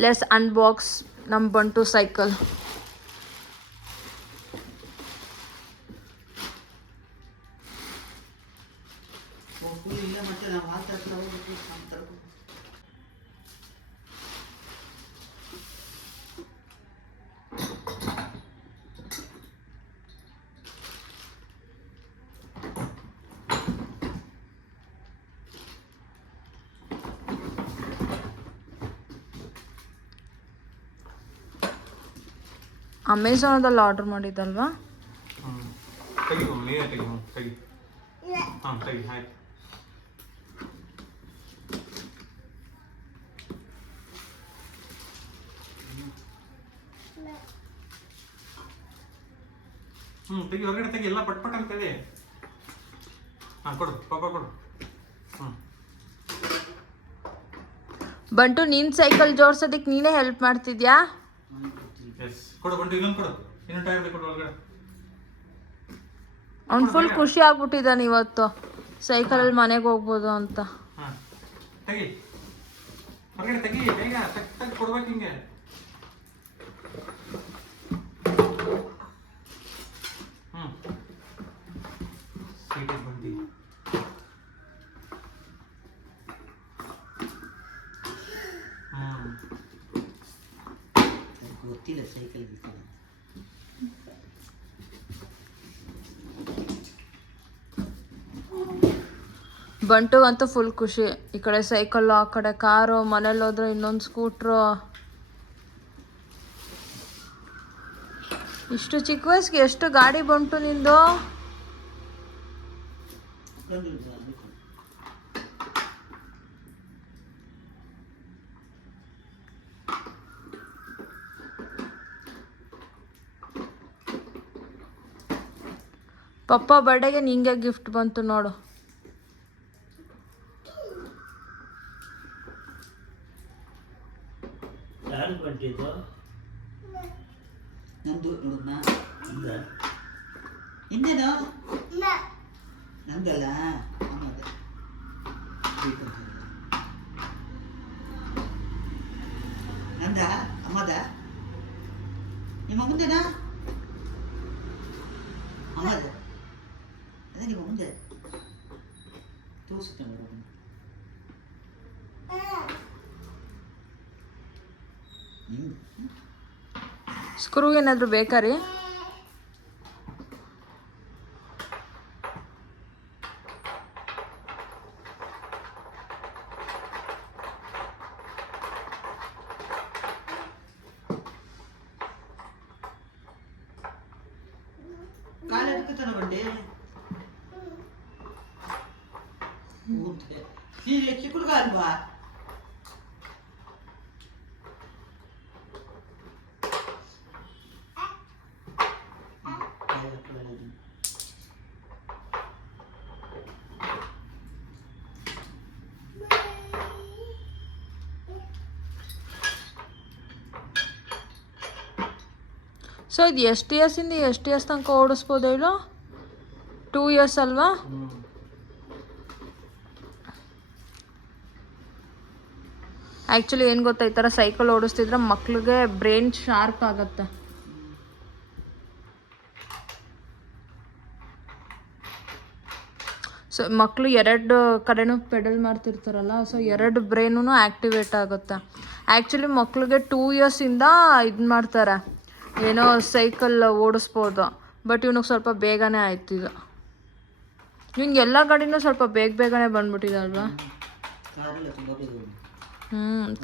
Let's unbox ನಮ್ಮ ಬಂಟು cycle. ಅಮೆಝಾನದಲ್ಲಿ order ಮಾಡಿದ್ದಲ್ವಾ? ತೆಗಿ ಹೊರಗಡೆ ತೆಗಿ, ಎಲ್ಲ ಪಟ್ ಪಟ್ ಅಂತೇಳಿ. ಕೊಡು ಪಾಪ ಕೊಡು. ಬಂಟು ನೀನ್ ಸೈಕಲ್ ಜೋಡ್ಸೋದಕ್ಕೆ ನೀನೇ ಹೆಲ್ಪ್ ಮಾಡ್ತಿದ್ಯಾ? ಕೊಡು ಬಂಟು, ಇನ್ನೊಂದು ಕೊಡು, ಇನ್ನೊಂದು ಟೈರ್ ಕೊಡು ಒಳಗಡೆ. ಅವ್ನು ಫುಲ್ ಖುಷಿ ಆಗ್ಬಿಟ್ಟಿದ್ದಾನೆ ಇವತ್ತು ಸೈಕಲಲ್ಲಿ ಮನೆಗೆ ಹೋಗ್ಬೋದು ಅಂತ. ತೆಗಿ ಹೊರಗಡೆ ತೆಗಿ, ಬೇಗ ತೆಗಿ ಕೊಡ್ಬೇಕು ಹಿಂಗೆ. ಬಂದಿ ಗೊತ್ತಿಲ್ಲ ಸೈಕಲ್. ಬಂಟುಗಂತೂ ಫುಲ್ ಖುಷಿ. ಈ ಕಡೆ ಸೈಕಲ್ಲು, ಆ ಕಡೆ ಕಾರು, ಮನೇಲಿ ಹೋದ್ರೆ ಇನ್ನೊಂದು ಸ್ಕೂಟ್ರು. ಇಷ್ಟು ಚಿಕ್ಕ ವಯಸ್ಸಿಗೆ ಎಷ್ಟು ಗಾಡಿ ಬಂಟು ನಿಂದು? ಪಪ್ಪ ಬರ್ಡೇಗೆ ನಿಂಗೆ ಗಿಫ್ಟ್ ಬಂತು ನೋಡು. ನಂದಲ್ಲ ನಂದ ಅಮ್ಮದ ನಿಮ್ಮ ಮುಂದೆನಾ ಅಮ್ಮದ ಅದೇ ನಿಮ್ಮ ಮುಂದೆ ತೋರಿಸುತ್ತೆ ನೋಡೋಣ. ಸ್ಕ್ರೂ ಏನಾದರೂ ಬೇಕಾ ರೀ? ಕಾಲು ಎಡ್ಕುತ್ತಾನ ಬಂಡಿ ಚಿಕ್ಕುಡ್ಗ ಅಲ್ವಾ? ಸೊ ಇದು ಎಷ್ಟು ಇಯರ್ಸಿಂದ ಎಷ್ಟು ಇಯರ್ಸ್ ತನಕ ಓಡಿಸ್ಬೋದು ಹೇಳು? 2 years ಅಲ್ವಾ? ಆ್ಯಕ್ಚುಲಿ ಏನು ಗೊತ್ತಾ, ಈ ಥರ ಸೈಕಲ್ ಓಡಿಸ್ತಿದ್ರೆ ಮಕ್ಳಿಗೆ ಬ್ರೈನ್ ಶಾರ್ಪ್ ಆಗುತ್ತೆ. ಸೊ ಮಕ್ಕಳು 2 ಕಡೆನೂ ಪೆಡಲ್ ಮಾಡ್ತಿರ್ತಾರಲ್ಲ, ಸೊ 2 ಬ್ರೈನೂ ಆ್ಯಕ್ಟಿವೇಟ್ ಆಗುತ್ತೆ. ಆ್ಯಕ್ಚುಲಿ ಮಕ್ಳಿಗೆ 2 yearsಯಿಂದ ಇದು ಮಾಡ್ತಾರೆ, ಏನೋ ಸೈಕಲ್ ಓಡಿಸ್ಬೋದು. ಬಟ್ ಇವನಿಗೆ ಸ್ವಲ್ಪ ಬೇಗನೆ ಆಯ್ತು. ಈಗ ನಿಂಗೆ ಎಲ್ಲ ಗಾಡಿನೂ ಸ್ವಲ್ಪ ಬೇಗನೆ ಬಂದ್ಬಿಟ್ಟಿದೆ ಅಲ್ವಾ?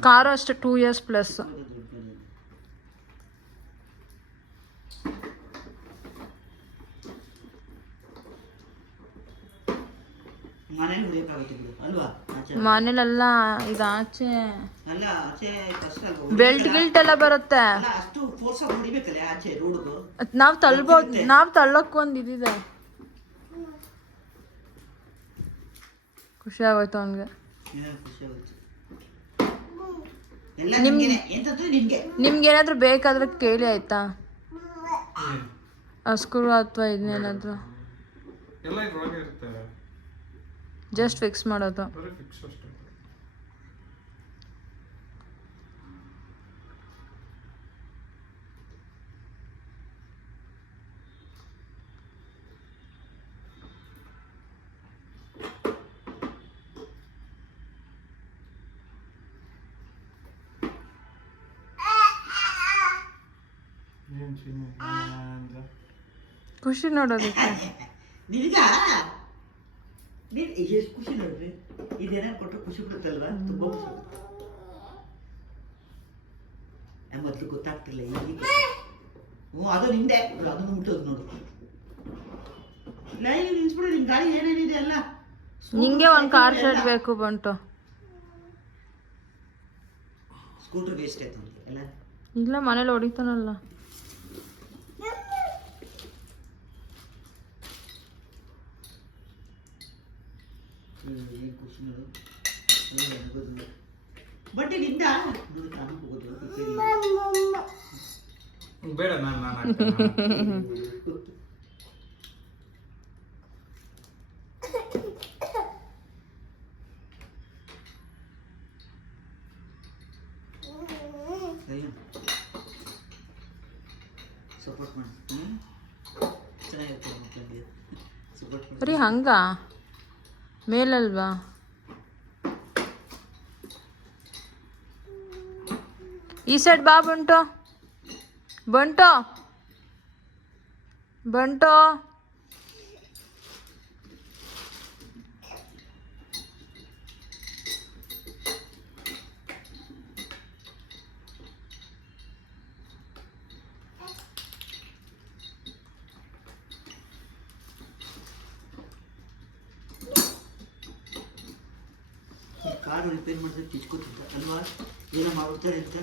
ಕಾರು ಅಷ್ಟೇ 2 years ಪ್ಲಸ್. ಮನೇಲೆಲ್ಲ ಇದು ಆಚೆ ಬೆಲ್ಟ್ ಗಿಲ್ಟ್ ಎಲ್ಲ ಬರುತ್ತೆ. ನಾವು ತಳ್ಬೋದು, ನಾವು ತಳ್ಳೋಕ್ಕೂ ಒಂದು ಇದಿದೆ. ಖುಷಿ ಆಗೋಯ್ತು ಅವನಿಗೆ. ನಿಮ್ಗೇನಾದ್ರೂ ಬೇಕಾದ್ರೆ ಕೇಳಿ ಆಯ್ತಾ, ಸ್ಕ್ರೂ ಅಥವಾ ಇದನ್ನೇನಾದ್ರು ಜಸ್ಟ್ ಫಿಕ್ಸ್ ಮಾಡೋದು. ಖುಷಿ ನೋಡೋದಕ್ಕೆ. ನಿನಗ ನೀನು ಎಷ್ಟು ಖುಷಿ ನೋಡ್ರಿ, ಇದೇನಾರು ಕೊಟ್ಟರೆ ಖುಷಿ ಬಿಡುತ್ತಲ್ವಾ, ತುಂಬ ಖುಷಿ ಬಿಡುತ್ತೆ. ಮೊದಲು ಗೊತ್ತಾಗ್ತಿಲ್ಲ ಈಗ. ಹ್ಞೂ ಅದು ನಿಂದೆ, ಅದನ್ನು ಮುಟ್ಟೋದು ನೋಡು. ಲೈನ್ ನಿಲ್ಸ್ಬಿಡು, ನಿನ್ನ ಗಾಡಿ ಏನೇನಿದೆ ಅಲ್ಲ. ನಿಂಗೆ ಒಂದು ಕಾರ್ ಶೆಡ್ ಬೇಕು ಬಂಟು. ಸ್ಕೂಟರ್ ವೇಸ್ಟ್ ಆಯ್ತು ಅಲ್ಲ. ಇಲ್ಲ ಮನೇಲಿ ಹೊಡಿತಾನಲ್ಲ. ಏನು ಖುಷಿ ನೋಡು. ಬಟ್ ನಿಂದ ನೋಡಿ ತಾನು ಹೋಗೋದು ಬೇಡ ನಾನು ಸಪೋರ್ಟ್ ಮಾಡಿ ಚೆನ್ನಾಗಿರ್ತದೆ ಮಕ್ಕಳಿಗೆ ಸಪೋರ್ಟ್ ಮಾಡಿ. ಬರೀ ಹಂಗ ಮೇಲಲ್ವಾ? ಈ ಸೈಡ್ ಬಾ ಬಂಟು. ಬಂಟು ಬಂಟು ಕಾರು ರಿಪೇರ್ ಮಾಡಿದ್ರೆ ಕಿಚ್ಕೋತಿದ್ದ ಅಲ್ವಾ, ಏನೋ ಮಾಡ್ಬಿಡ್ತಾರೆ ಅಂತ.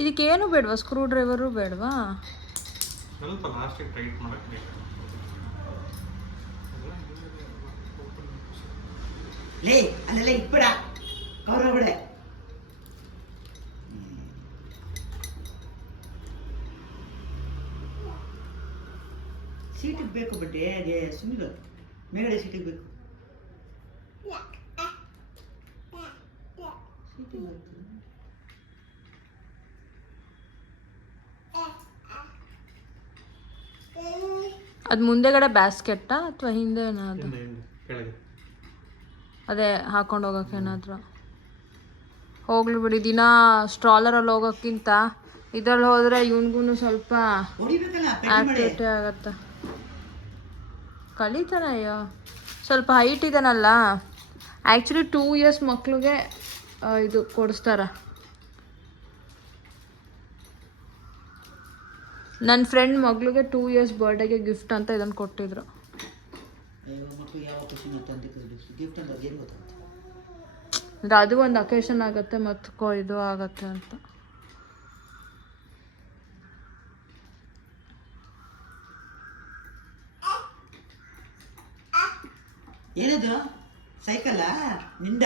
ಇದಕ್ಕೇನು ಬೇಡವಾ? ಸ್ಕ್ರೂ ಡ್ರೈವರು ಬೇಡವಾ? ಸ್ವಲ್ಪ ಲಾಸ್ಟಿಗೆ ಟೈಟ್ ಮಾಡಕ್ಕೆ ಬೇಕು. ಲೇ ಅಲ್ಲೆಲ್ಲ ಇಟ್ಬಿಡ, ಕವರ್ ಬಿಡೆ. ಸೀಟಿಗೆ ಬೇಕು ಬಟ್ಟೆ, ಅದೇ ಸುಮ್ಮನೆ ಮೇಗಡೆ ಸೀಟಿಗೆ ಬೇಕು. ಸೀಟಿಗೆ ಅದು ಮುಂದೆಗಡೆ ಬ್ಯಾಸ್ಕೆಟ್ಟಾ ಅಥವಾ ಹಿಂದೆ ಏನಾದ್ರು? ಕೆಳಗೆ ಅದೇ ಹಾಕೊಂಡು ಹೋಗೋಕೆ ಏನಾದರೂ? ಹೋಗ್ಲಿ ಬಿಡಿ, ದಿನ ಸ್ಟ್ರಾಲರಲ್ಲಿ ಹೋಗೋಕ್ಕಿಂತ ಇದ್ರಲ್ಲಿ ಹೋದರೆ ಇವನಿಗೂ ಸ್ವಲ್ಪ ಹೊಡಿಬೇಕಲ್ಲ ಆಕ್ಟಿವಿಟಿ ಆಗತ್ತೆ. ಕಲಿತಾನೆ. ಅಯ್ಯೋ ಸ್ವಲ್ಪ ಹೈಟ್ ಇದಾನಲ್ಲ. ಆ್ಯಕ್ಚುಲಿ 2 years ಮಕ್ಳಿಗೆ ಇದು ಕೊಡಿಸ್ತಾರೆ. ನನ್ನ ಫ್ರೆಂಡ್ ಮಗಳಿಗೆ 2 years ಬರ್ಡೇಗೆ ಗಿಫ್ಟ್ ಅಂತ ಇದನ್ನು ಕೊಟ್ಟಿದ್ರು. ಮಕ್ಕಳು ಯಾವ ಖುಷಿ ತಂದೆ ಗಿಫ್ಟ್ ಅಂತ ಅದೇನು ಗೊತ್ತಾಗುತ್ತೆ. ಅಂದರೆ ಅದು ಒಂದು ಅಕೇಶನ್ ಆಗುತ್ತೆ ಮತ್ತು ಇದು ಆಗತ್ತೆ ಅಂತ. ಏನದು ಸೈಕಲ್ಲ ನಿಂದ?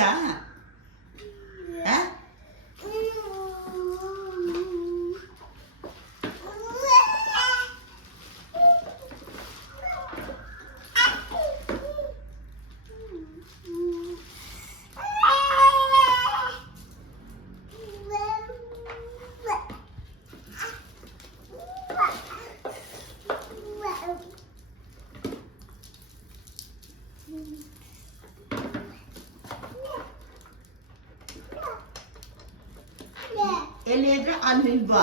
ಎಲ್ಲಿ ಇದ್ರೆ ಅಲ್ಲಿ ಇಲ್ವಾ?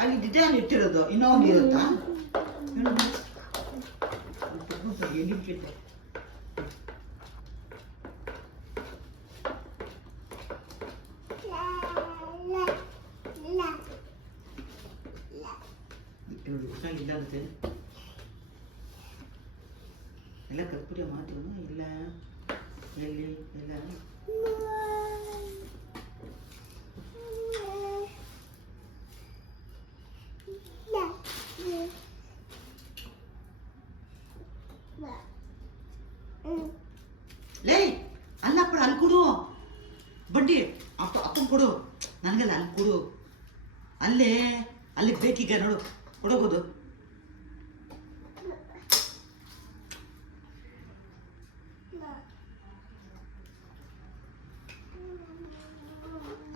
ಅಲ್ಲಿ ಇದ್ದಿದ್ದೆ ಅಲ್ಲಿ ಇಟ್ಟಿರೋದು. ಇನ್ನೊಂದು ಇರುತ್ತಾ? ಎಲ್ಲಿಟ್ಟಿದ್ದೆ ಇಲ್ಲ ಅಂತೆ. ಎಲ್ಲ ಕಲ್ಪಿಟ್ಟು ಮಾತು ಇಲ್ಲ. ಎಲ್ಲಿ ಎಲ್ಲ ಲೇ ಅಲ್ಲಪ್ಪ ಅಲ್ಲಿ ಕೊಡು ಬಡ್ಡಿ ಅಪ್ಪನ ಕೊಡು, ನನಗೆಲ್ಲ ಅಲ್ಲಿ ಕೊಡು. ಅಲ್ಲಿಗೆ ಬೇಕೀಗ ನೋಡು ಕೊಡೋಗೋದು.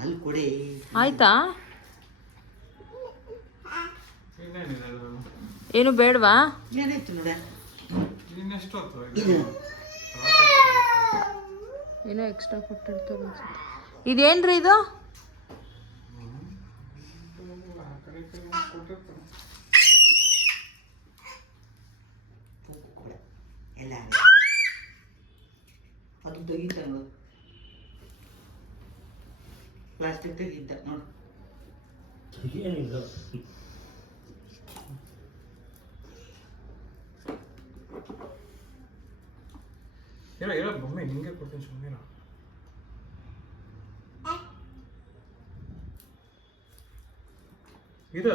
ಅಲ್ಲಿ ಕೊಡಿ ಆಯ್ತಾ? ಏನು ಬೇಡವಾ? ಏನಾಯ್ತು ನೋಡ ಇನ್ನೆಷ್ಟು ಹೊತ್ತು ಇದು ಏನೋ ಎಕ್ಸ್ಟ್ರಾ ಕೊಟ್ಟಿರ್ತಾರೆ ಅನ್ಸುತ್ತೆ. ಇದೇನ್ರಿ ಇದು? ಎಲ್ಲ ಅದು ತೆಗಿತ ನೋಡು, ಪ್ಲಾಸ್ಟಿಕ್ ತೆಗಿತ ನೋಡು. ಏನಿಲ್ಲ. ಹೇಳ ಬೊಮ್ಮೆ ನಿಂಗೆ ಕೊಡ್ತೀನಿ ಸುಮ್ಮನೆ. ಇದು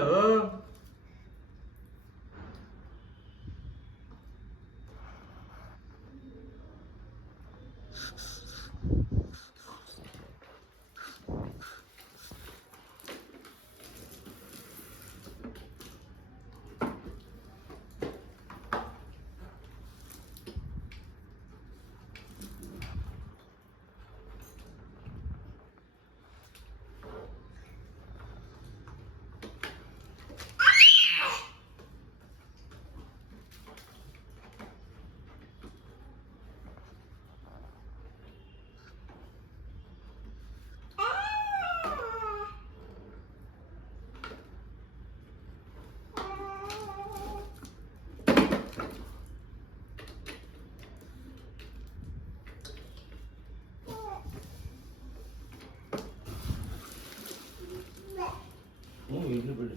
ಇಡ್ಲಿ ಬಿಡಿ.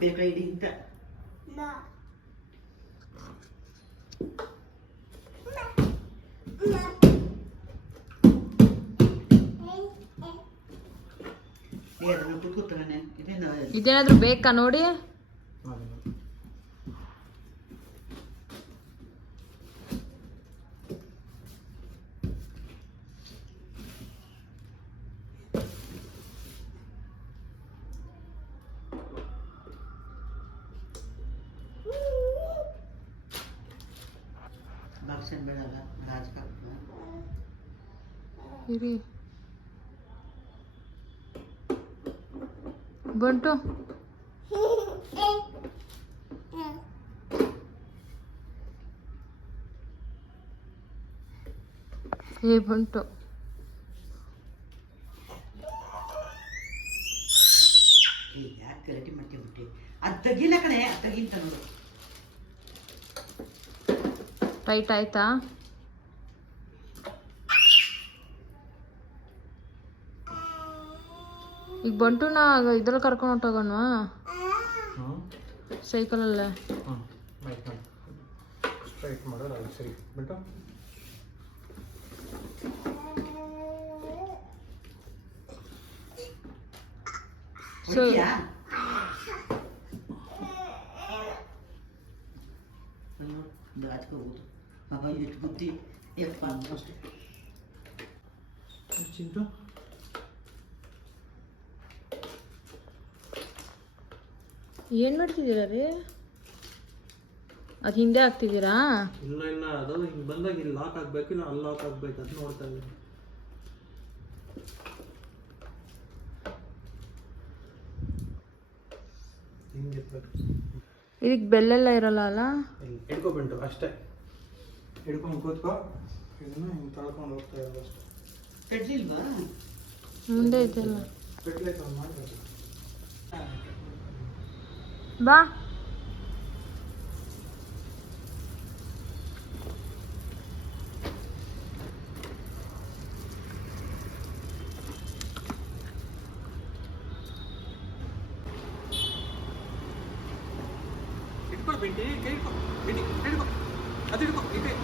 ಬೇಕಾ ಇಡಿ ಅಂತ ಅದನ್ನು ಕುತ್ಕೊತಾನೆ. ಇದೇನು ಇದೇನಾದ್ರೂ ಬೇಕಾ ನೋಡಿ? ಬಾಕ್ಸನ್ ಬೇಡಲ್ಲ ರಾಜಕಾರಣ ಇರಿ ಬಂಟು. ಏ ಬಂಟು, ಯಾಕೆ ಗಲಾಟೆ ಮಾಡ್ತೀವಿ ಬಿಟ್ಟು ಅದು ತೆಗಿಲ್ಲ ಕಣೆ, ಅದು ತೆಗಿಂತ ನೋಡು. ಟೈಟ್ ಆಯ್ತಾ? ಈಗ ಬಂಟುನ ಇದ್ರಲ್ಲಿ ಕರ್ಕೊಂಡು ಹೊಟ್ಟೋಗೋಣ ಸೈಕಲಲ್ಲೇ. ಸ್ಟ್ರೈಟ್ ಮಾಡೋದು ಸರಿ ಬಿಟ್ಟು. ಸೊ ಹೊಡಿತೀಯಾ? ಒಂದು ಹಚ್ಕೋಬೋದು. ಅವ ಎಷ್ಟು ಬುದ್ಧಿ ಯಪ್ಪ ಅಷ್ಟೇ. ಚಿಂಟು ಏನು ಮಾಡ್ತಿದ್ದೀರಾ ರೀ? ಅದು ಹಿಂದೆ ಹಾಕ್ತಿದ್ದೀರಾ? ಇಲ್ಲ ಇಲ್ಲ, ಅದು ಹಿಂಗೆ ಬಂದಾಗ ಇಲ್ಲಿ ಲಾಕ್ ಆಗಬೇಕು, ಇಲ್ಲ ಅಲ್ಲಿ ಲಾಕ್ ಆಗಬೇಕು, ಅದು ನೋಡ್ತಾ ಇದ್ದೀನಿ. ಹಿಂಗೆ ಇರ್ಬೇಕು. ಇದಕ್ಕೆ ಬೆಲ್ಲೆಲ್ಲ ಇರಲ್ಲ ಅಲ್ಲ? ಹಿಡ್ಕೊಬಿಂಟು ಅಷ್ಟೇ. ಹಿಡ್ಕೊಂಡು ಕೂತ್ಕೋ, ಇದನ್ನು ಹಿಂಗೆ ತಳ್ಕೊಂಡು ಹೋಗ್ತಾ ಇರೋದು ಅಷ್ಟೇ. ಕಡ್ಲಿಲ್ವಾ? ಮುಂದೆ ಇದೆಲ್ಲ ಪೆಟ್ಲೈಟ್ ಆನ್ ಮಾಡಬೇಕು. ಬಾ. ಹಿಡ್ಕೊ ಬಿಂಟಿ, ಕೈ ಹಿಡ್ಕೊ ಬಿಂಟಿ, ಹಿಡ್ಕೊ ಅದು ಹಿಡ್ಕೊ ಈ ಕೈ